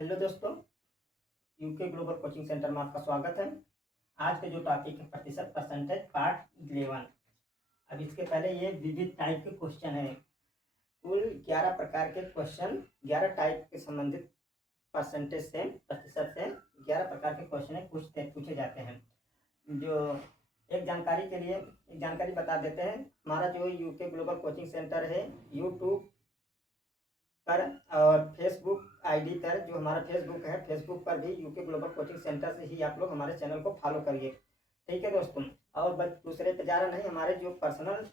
Hello दोस्तों, UK global coaching centre में आपका स्वागत है। आज के जो टॉपिक है प्रतिशत परसेंटेज पार्ट 11। अब इसके पहले ये विविध टाइप के क्वेश्चन है। कुल 11 प्रकार के क्वेश्चन 11 टाइप के संबंधित परसेंटेज से प्रतिशत से 11 प्रकार के क्वेश्चन है पूछे जाते हैं। जो एक जानकारी बता देते हैं। हमारा जो यूके ग्लोबल कोचिंग सेंटर है यूट्यूब पर और फेसबुक आईडी पर, जो हमारा फेसबुक है, फेसबुक पर भी यूके ग्लोबल कोचिंग सेंटर से ही आप लोग हमारे चैनल को फॉलो करिए। ठीक है दोस्तों। और बस दूसरे पे जा रहा नहीं, हमारे जो personal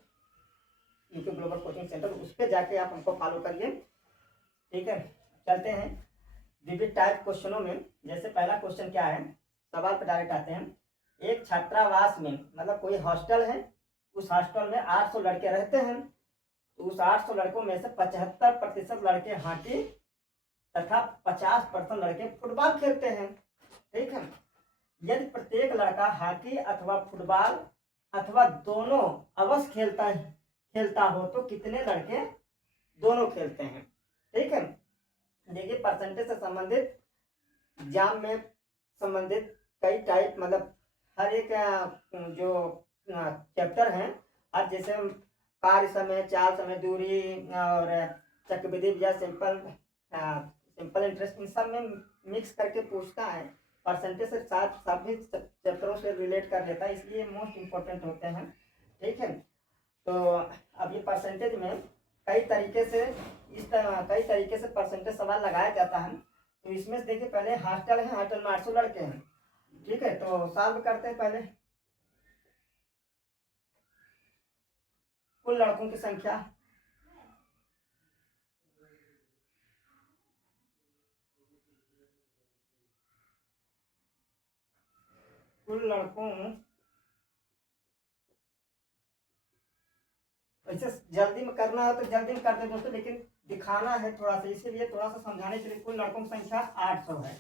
UK global coaching centre उस पर जाके आप हमको फॉलो करिए। ठीक है, चलते हैं विविध टाइप क्वेश्चनों में। जैसे पहला क्वेश्चन क्या है, सवाल पर डायरेक्ट आते हैं। एक छात्रावास में, मतलब कोई हॉस्टल है, उस हॉस्टल में 800 लड़के रहते हैं। तो उस 800 लड़कों में से 75% लड़के हॉकी तथा 50% लड़के फुटबॉल खेलते हैं। ठीक है, यदि प्रत्येक लड़का हॉकी अथवा फुटबॉल अथवा दोनों अवश्य खेलता हो तो कितने लड़के दोनों खेलते हैं। ठीक है, देखिए परसेंटेज से संबंधित एग्जाम में संबंधित कई टाइप, मतलब हर एक जो चैप्टर है, आज जैसे कार्य समय, चाल समय, दूरी और चक्रवृद्धि या सिंपल इंटरेस्ट, इन सब में मिक्स करके पूछता है। परसेंटेज से साथ सभी चैप्टरों से रिलेट कर लेता है, इसलिए मोस्ट इम्पोर्टेंट होते हैं। ठीक है, तो अब ये परसेंटेज में कई तरीके से परसेंटेज सवाल लगाया जाता है। तो इसमें से देखिए, पहले हॉस्टल है, हॉस्टल में 800 लड़के हैं। ठीक है, तो सॉल्व करते हैं। पहले कुल लड़कों की संख्या, कुल लड़कों, वैसे जल्दी में करना है तो जल्दी में करते हैं दोस्तों, लेकिन दिखाना है थोड़ा सा, इसीलिए थोड़ा सा समझाने के लिए। कुल लड़कों की संख्या 800 है।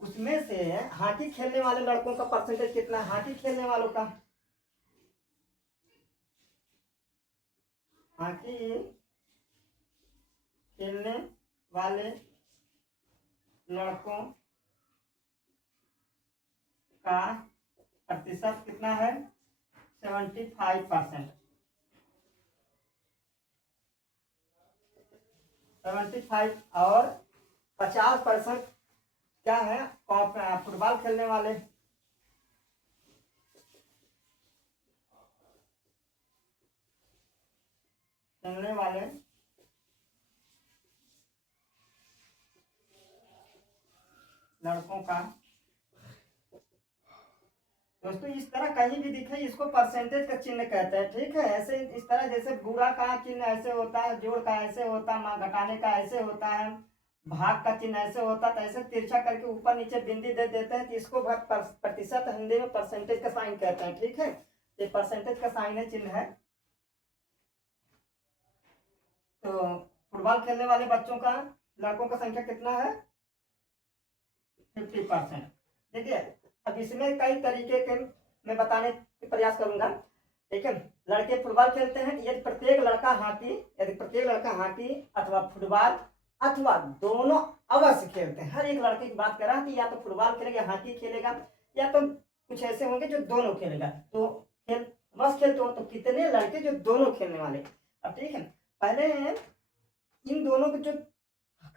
उसमें से हॉकी खेलने वाले लड़कों का परसेंटेज कितना है? हॉकी खेलने वालों का, हॉकी खेलने वाले लड़कों का प्रतिशत कितना है? 75%। 75 और 50% क्या है? फुटबॉल खेलने वाले। लड़कों का दोस्तों, इस तरह कहीं भी दिखे इसको परसेंटेज का चिन्ह कहते हैं। ठीक है, ऐसे इस तरह जैसे गुणा का चिन्ह ऐसे होता है, जोड़ का ऐसे होता है, घटाने का ऐसे होता है, भाग का चिन्ह ऐसे होता है, तो ऐसे तिरछा करके ऊपर नीचे बिंदी दे देते हैं, तो इसको प्रतिशत हिंदी में परसेंटेज का साइन कहते हैं। ठीक है, ये परसेंटेज का साइन है, चिन्ह है। तो फुटबॉल खेलने वाले बच्चों का, लड़कों का संख्या कितना है? 50%। देखिए, अब इसमें कई तरीके के मैं बताने का प्रयास करूंगा। ठीक है, लड़के फुटबॉल खेलते हैं। यदि प्रत्येक लड़का हॉकी अथवा फुटबॉल अथवा दोनों अवश्य खेलते हैं, हर एक लड़के की बात कर रहा है कि या तो फुटबॉल खेलेगा, हॉकी खेलेगा, या तो कुछ ऐसे होंगे जो दोनों खेलेगा। तो बस खेलते हो तो कितने लड़के जो दोनों खेलने वाले। अब ठीक है, पहले इन दोनों को, जो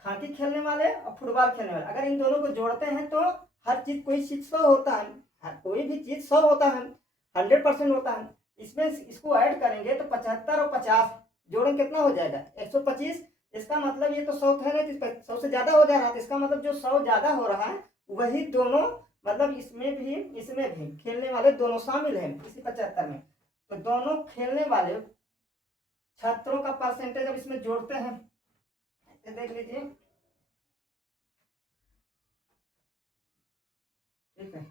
हॉकी खेलने वाले और फुटबॉल खेलने वाले, अगर इन दोनों को जोड़ते हैं तो हर चीज, कोई चीज 100 होता है, कोई भी चीज 100 होता है, 100% होता है। इसमें इसको ऐड करेंगे तो 75 और 50 जोड़े कितना हो जाएगा? 125। इसका मतलब ये तो 100 है ना, 100 से ज्यादा हो जा रहा है, इसका मतलब जो 100 ज्यादा हो रहा है वही दोनों, मतलब इसमें भी खेलने वाले दोनों शामिल हैं इसी 75 में। तो दोनों खेलने वाले छात्रों का परसेंटेज अब इसमें जोड़ते हैं, देख लीजिए। ठीक है,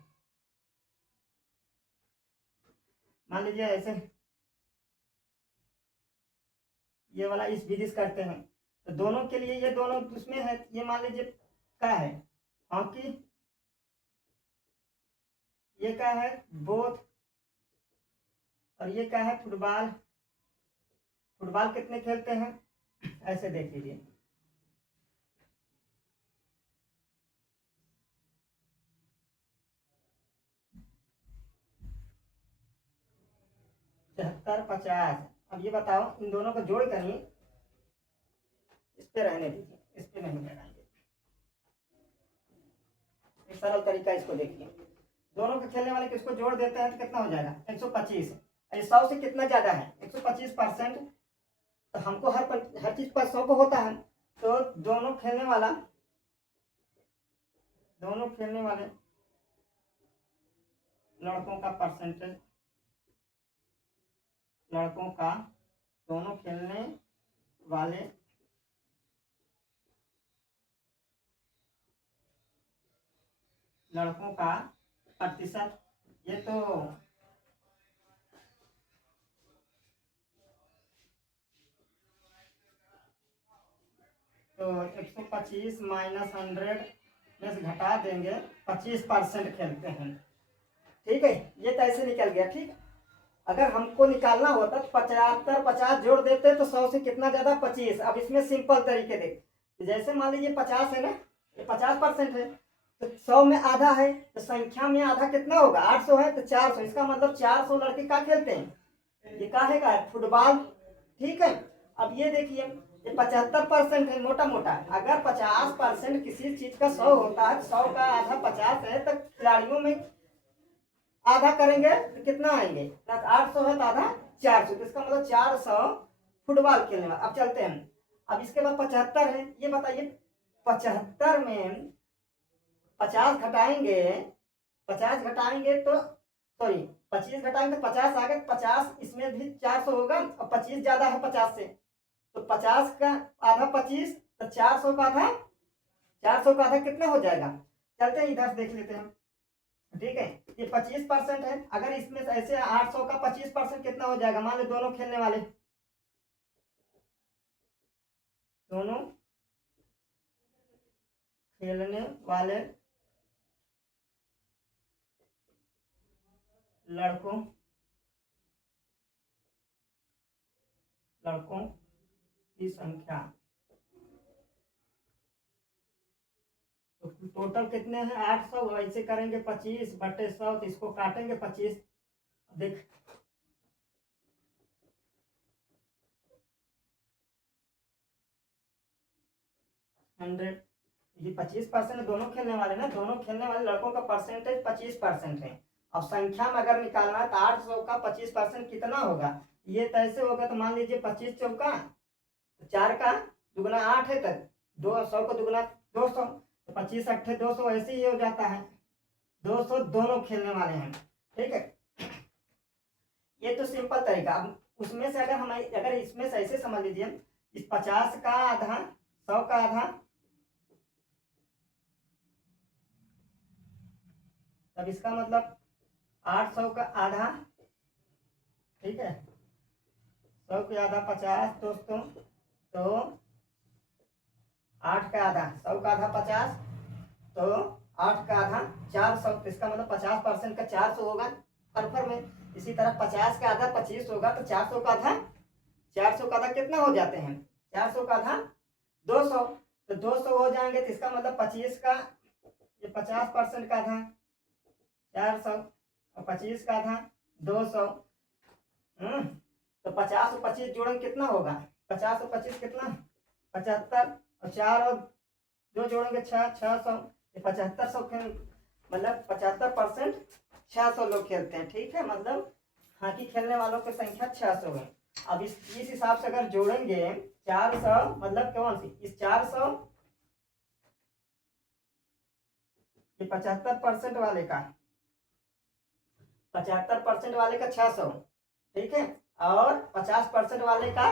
मान लीजिए ऐसे ये वाला इस विधि से करते हैं। तो दोनों के लिए, ये दोनों उसमें है, ये मान लीजिए क्या है? हॉकी। ये क्या है? बोथ। और ये क्या है? फुटबॉल। फुटबॉल कितने खेलते हैं? ऐसे देख लीजिए। 75 50। अब ये बताओ इन दोनों को जोड़ कर ही, इस पे रहने दीजिए, इस पे नहीं लगाएंगे। एक सरल तरीका इसको देखिए, दोनों के खेलने वाले किसको जोड़ देते हैं तो कितना हो जाएगा 125। 100 से कितना ज्यादा है 125%। तो हमको हर चीज पर 100 को होता है, तो दोनों खेलने वाले लड़कों का परसेंटेज, लड़कों का दोनों खेलने वाले लड़कों का प्रतिशत, ये तो तो 125 माइनस 100 में से घटा देंगे, 25% खेलते हैं। ठीक है, ये तो ऐसे निकल गया। ठीक, अगर हमको निकालना होता तो 75 50 जोड़ देते तो 100 से कितना ज्यादा 25। अब इसमें सिंपल तरीके देख, जैसे मान लीजिए 50 है ना, ये 50% है, तो 100 में आधा है, तो संख्या में आधा कितना होगा 800 है, तो 400। इसका मतलब 400 लड़के क्या खेलते हैं, ये काहे का है, फुटबॉल। ठीक है, अब ये देखिए ये 75% है मोटा मोटा। अगर 50% किसी चीज का 100 होता है, 100 का आधा 50 है, तो खिलाड़ियों में आधा करेंगे तो कितना आएंगे, 800 है तो आधा 400, तो इसका मतलब 400 फुटबॉल खेलने वाला। अब चलते हैं, अब इसके बाद 75 है, ये बताइए 75 में 50 घटाएंगे, 50 घटाएंगे तो सॉरी 25 घटाएंगे तो 50 आ गए, 50 इसमें भी 400 होगा, और 25 ज्यादा है 50 से, तो 50 का आधा 25, तो 400 का आधा, 400 का आधा कितना हो जाएगा। चलते हैं इधर देख लेते हैं। ठीक है, ये 25% है, अगर इसमें से ऐसे 800 का 25% कितना हो जाएगा, मान लो दोनों खेलने वाले लड़कों की संख्या, तो टोटल कितने हैं 800, ऐसे करेंगे 25/100, तो इसको काटेंगे 25, देख 100, ये 25% दोनों खेलने वाले ना, दोनों खेलने वाले लड़कों का परसेंटेज 25% है। अब संख्या में अगर निकालना है तो 800 का 25% कितना होगा, ये तो ऐसे होगा, तो मान लीजिए 25 चौका, तो 4 का दुगना 8 है, तक 200 को दुगना 200, तो 25 अट्ठे 200, ऐसे ही हो जाता है, 200 दोनों खेलने वाले हैं। ठीक है, ये तो सिंपल तरीका। अब उसमें से अगर हम अगर इसमें से ऐसे समझ लीजिए, इस 50 का आधा 100 का आधा, तब इसका मतलब 800 का आधा, ठीक है, 100 के आधा 50 दोस्तों, तो 8 का आधा 100 का आधा 50, तो 8 का आधा 400, तो इसका मतलब 50% का 400 होगा अर्फर में। इसी तरह 50 का आधा 25 होगा, तो 400 का आधा, 400 का आधा कितना हो जाते हैं, 400 का आधा 200, तो 200 हो जाएंगे, तो इसका मतलब 25 का, ये 50% का आधा 400, और 25 का आधा 200। तो 50 और 25 जोड़ेंगे कितना होगा, 50 और 25 कितना 75, और 4 और 2 जोड़ेंगे 600, 7500 मतलब 75% 600 लोग खेलते हैं। ठीक है, मतलब हॉकी खेलने वालों की संख्या 600 है। अब इस हिसाब से अगर जोड़ेंगे 400, मतलब कौन सी, इस 400 ये 75% वाले का, 75% वाले का 600, ठीक है, और 50% वाले का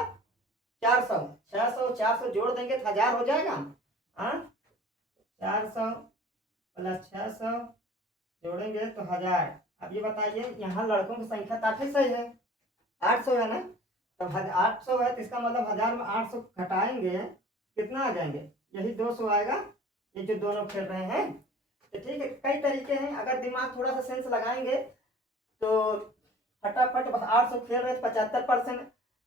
400, 600 400 जोड़ देंगे तो 1000 हो जाएगा। हाँ, 400 प्लस 600 जोड़ेंगे तो 1000। अब ये बताइए यहाँ लड़कों की संख्या काफी सही है, 800 है ना, तब 800 है, तो इसका मतलब 1000 में 800 घटाएंगे कितना आ जाएंगे, यही 200 आएगा, ये जो दोनों खेल रहे हैं। तो ठीक है, कई तरीके हैं, अगर दिमाग थोड़ा सा सेंस लगाएंगे तो फटाफट 800 खेल रहे 75%,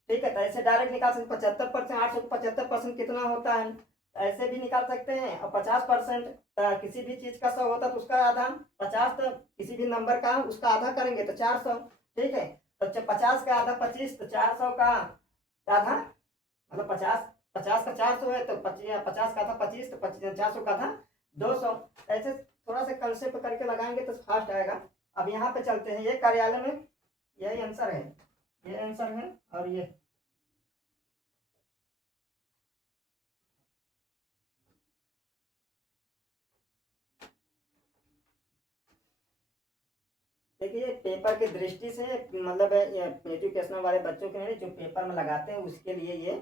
ठीक है, तो ऐसे डायरेक्ट निकाल सकते 75%, 800 को 75% कितना होता है, ऐसे भी निकाल सकते हैं। और 50% किसी भी चीज का 100 होता है तो उसका आधा, 50 तो किसी भी नंबर का उसका आधा करेंगे तो 400, ठीक है। तो 50 का आधा 25, तो 400 का आधा मतलब 50 का 400 है, तो 50 का आधा 25, तो 400 का आधा 200। ऐसे थोड़ा सा कंसेप्ट करके लगाएंगे तो फास्ट आएगा। अब यहाँ पे चलते हैं, ये कार्यालय में यही आंसर है, ये आंसर है। और ये देखिए पेपर की दृष्टि से मतलब एजुकेशनल वाले बच्चों के लिए जो पेपर में लगाते हैं उसके लिए ये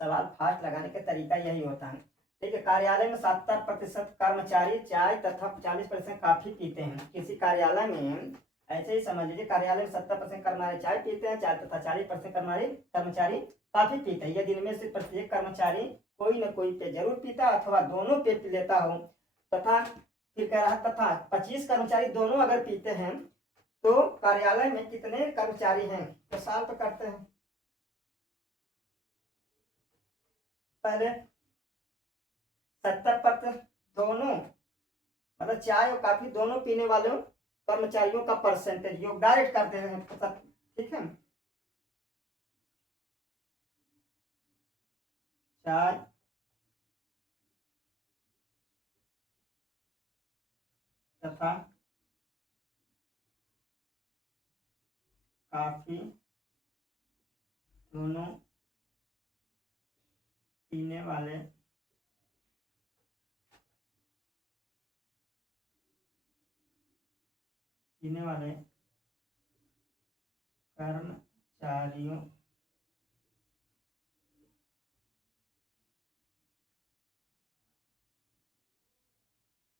सवाल फास्ट लगाने का तरीका यही होता है। ठीक है, कार्यालय में 70% कर्मचारी चाय तथा 40% कॉफी पीते हैं। किसी कार्यालय में ऐसे ही समझ लीजिए, कार्यालय में 70% कर्मचारी चाय पीते हैं, चाय तथा 40% कर्मचारी कॉफी पीते हैं। यदि इनमें से प्रत्येक कर्मचारी कोई न कोई पे जरूर पीता अथवा दोनों पे लेता हो, तथा फिर कह रहा तथा 25 कर्मचारी दोनों अगर पीते हैं, तो कार्यालय में कितने कर्मचारी हैं? तो साल तो करते हैं पहले 70% दोनों मतलब चाय और कॉफी दोनों पीने वाले कर्मचारियों का परसेंटेज योग डायरेक्ट करते हैं। ठीक है, चाय तथा कॉफी दोनों पीने वाले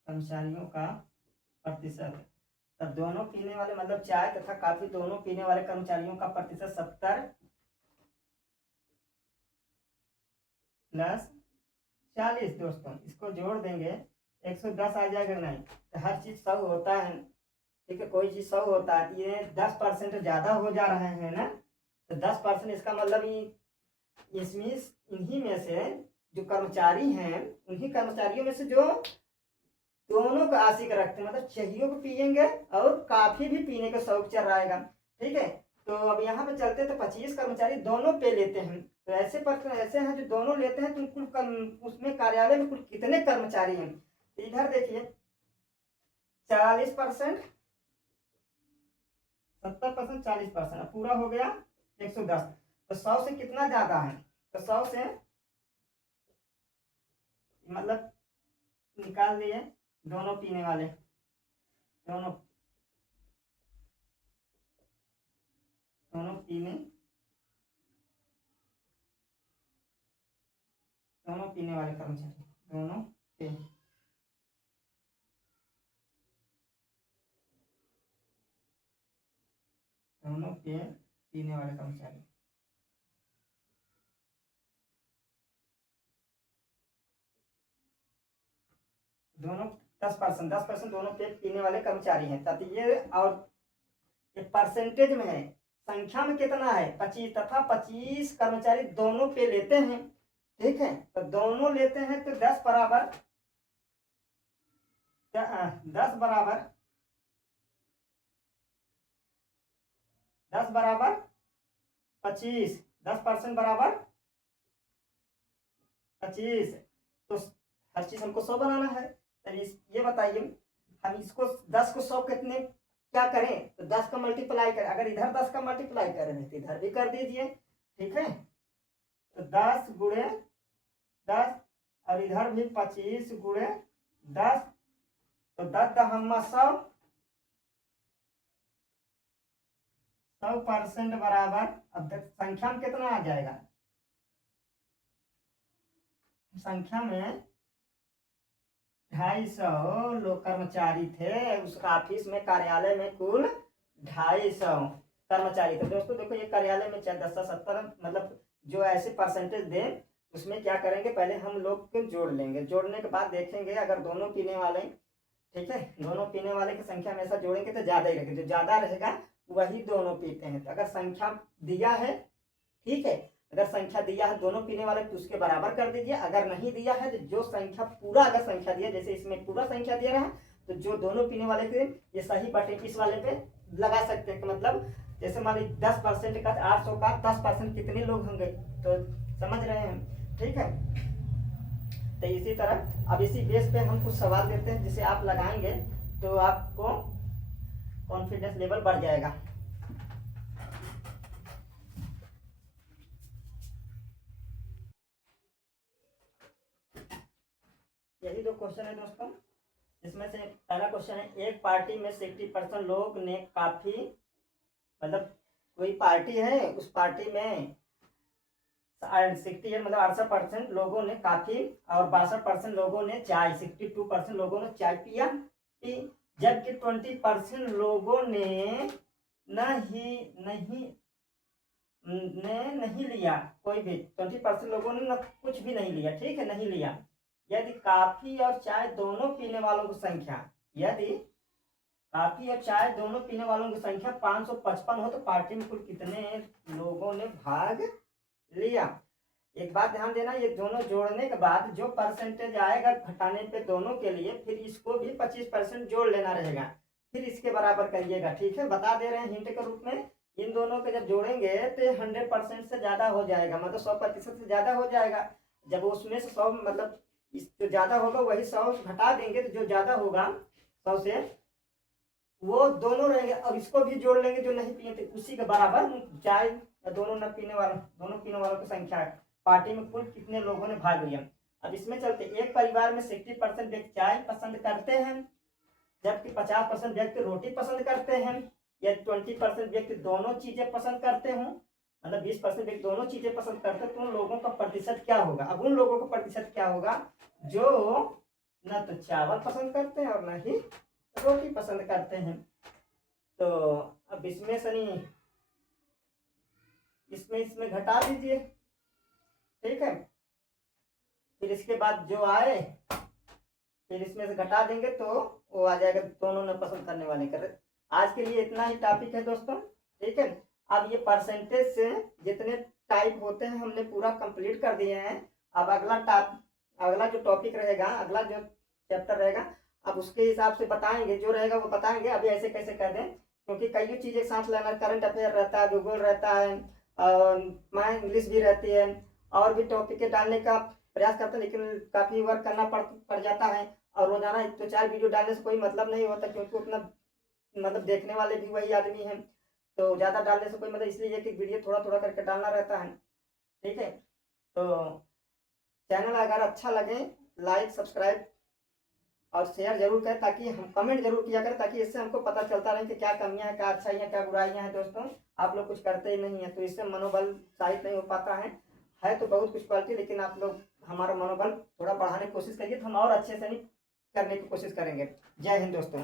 कर्मचारियों का प्रतिशत। तब दोनों पीने वाले मतलब चाय तथा कॉफी दोनों पीने वाले कर्मचारियों का प्रतिशत 70 प्लस 40। दोस्तों इसको जोड़ देंगे 110 आ जाएगा। नहीं तो हर चीज 100 होता है, ठीक है, कोई चीज 100 होता है, ये 10% ज्यादा हो जा रहे हैं ना, तो 10% इसका मतलब इसमें इन्हीं में से जो कर्मचारी हैं उन्हीं कर्मचारियों में से जो दोनों का आशिक रखते हैं, मतलब चाहिए को पियेंगे और काफी भी पीने का शौक चल रहेगा। ठीक है, तो अब यहाँ पे चलते हैं, तो 25 कर्मचारी दोनों पे लेते हैं, तो ऐसे पर ऐसे हैं जो दोनों लेते हैं, तो कुल उसमें कार्यालय में कुल कितने कर्मचारी हैं? इधर देखिए 40%, 70%, 40% पूरा हो गया 110। तो 100 से कितना ज्यादा है? तो 100 से मतलब निकाल दिए दोनों पीने वाले, दोनों दोनों पीने दोनों पीने वाले कर्मचारी दोनों पे दोनों पे पीने वाले कर्मचारी दोनों 10% दोनों पे पीने वाले कर्मचारी हैं। तब ये और ये परसेंटेज में है, संख्या में कितना है? 25 तथा 25 कर्मचारी दोनों पे लेते हैं। ठीक है, तो दोनों लेते हैं तो 10 बराबर 25, 10% बराबर 25। तो हर चीज हमको 100 बनाना है, तो ये बताइए हम इसको 10 को 100 कितने क्या करें? तो 10 का मल्टीप्लाई करें, अगर इधर 10 का मल्टीप्लाई करें तो इधर भी कर दीजिए। ठीक है, तो 10 गुणे 10 और इधर भी 25 गुणे 10, तो 100% बराबर। अब संख्या में कितना आ जाएगा? संख्या में 250 लोग कर्मचारी थे उस ऑफिस में, कार्यालय में कुल 250 कर्मचारी थे। दोस्तों देखो ये कार्यालय में 10-70 मतलब जो ऐसे परसेंटेज दे उसमें क्या करेंगे, पहले हम लोग को जोड़ लेंगे, जोड़ने के बाद देखेंगे अगर दोनों पीने वाले, ठीक है, दोनों पीने वाले की संख्या हमेशा जोड़ेंगे तो ज्यादा ही रहेगा, जो ज्यादा रहेगा वही दोनों पीते हैं। तो अगर संख्या दिया है, ठीक है, अगर संख्या दिया है दोनों पीने वाले तो उसके बराबर कर दीजिए। अगर नहीं दिया है तो जो संख्या पूरा अगर संख्या दिया, जैसे इसमें पूरा संख्या दिया रहा है, तो जो दोनों पीने वाले थे ये सही बटे इस वाले पे लगा सकते हैं, मतलब जैसे मान लीजिए 10% का 800 का 10% कितने लोग होंगे, तो समझ रहे हैं। ठीक है, तो इसी तरह अब इसी बेस पे हम कुछ सवाल देते हैं जिसे आप लगाएंगे तो आपको कॉन्फिडेंस लेवल बढ़ जाएगा। यही दो क्वेश्चन है दोस्तों। इसमें से पहला क्वेश्चन है, एक पार्टी में 60% लोग ने काफी, मतलब कोई पार्टी है, उस पार्टी में 60 मतलब 68% लोगों ने काफी और 62% लोगों ने चाय, 62% लोगों ने चाय पिया पी, जबकि 20% लोगों ने नहीं नहीं नहीं लिया कोई भी। 20% लोगों ने न कुछ भी नहीं लिया, ठीक है, नहीं लिया। यदि काफी और चाय दोनों पीने वालों की संख्या, यदि काफी और चाय दोनों पीने वालों की संख्या 555 हो तो पार्टी में कुल कितने लोगों ने भाग लिया। एक बात ध्यान देना, ये दोनों जोड़ने के बाद जो परसेंटेज आएगा घटाने पे दोनों के लिए, फिर इसको भी 25% जोड़ लेना रहेगा, फिर इसके बराबर करिएगा। ठीक है, बता दे रहे हैं हिंट के रूप में, इन दोनों के जब जोड़ेंगे तो 100% से ज्यादा हो जाएगा, मतलब 100% से ज्यादा हो जाएगा। जब उसमें से 100 मतलब जो ज्यादा होगा वही 100 घटा देंगे तो जो ज्यादा होगा 100 से वो दोनों रहेंगे। अब इसको भी जोड़ लेंगे जो नहीं पिए थे उसी के बराबर चाय दोनों न पीने वालों, दोनों पीने वालों की संख्या है, पार्टी में कुल कितने लोगों ने भाग लिया। अब इसमें चलते, एक परिवार में 60% व्यक्ति चाय पसंद करते हैं, जबकि 50% व्यक्ति रोटी पसंद करते हैं, या 20% व्यक्ति दोनों चीजें पसंद करते हों, मतलब 20% व्यक्ति दोनों चीजें पसंद करते हैं, तो उन लोगों का प्रतिशत क्या होगा। अब उन लोगों का प्रतिशत क्या होगा जो न तो चावल पसंद करते हैं और न ही रोटी पसंद करते हैं। तो अब इसमें से नहीं, इसमें घटा दीजिए। ठीक है, फिर इसके बाद जो आए फिर इसमें से घटा देंगे तो वो आ जाएगा दोनों ने पसंद करने वाले कर। आज के लिए इतना ही टॉपिक है दोस्तों। ठीक है, अब ये परसेंटेज से जितने टाइप होते हैं हमने पूरा कंप्लीट कर दिए हैं। अब अगला जो टॉपिक रहेगा, अगला जो चैप्टर रहेगा, अब उसके हिसाब से बताएंगे, जो रहेगा वो बताएंगे। अभी ऐसे कैसे कर दें, क्योंकि कई चीजें साथ लेना, करंट अफेयर रहता है, भूगोल रहता है, माँ इंग्लिश भी रहती है, और भी टॉपिक डालने का प्रयास करते हैं, लेकिन काफी वर्क करना पड़ जाता है। और रोजाना 1 तो 4 वीडियो डालने से कोई मतलब नहीं होता, क्योंकि उतना मतलब देखने वाले भी वही आदमी हैं, तो ज्यादा डालने से कोई मतलब, इसलिए एक वीडियो थोड़ा थोड़ा करके डालना रहता है। ठीक है, तो चैनल अगर अच्छा लगे लाइक सब्सक्राइब और शेयर जरूर करें, ताकि हम कमेंट जरूर किया करें, ताकि इससे हमको पता चलता रहे कि क्या कमियां हैं, क्या अच्छाइयां, क्या बुराइयां हैं। दोस्तों आप लोग कुछ करते ही नहीं है, तो इससे मनोबल शायद नहीं हो पाता है तो बहुत कुछ क्वालिटी, लेकिन आप लोग हमारा मनोबल थोड़ा बढ़ाने की कोशिश करिए तो हम और अच्छे से नहीं करने की कोशिश करेंगे। जय हिंद दोस्तों।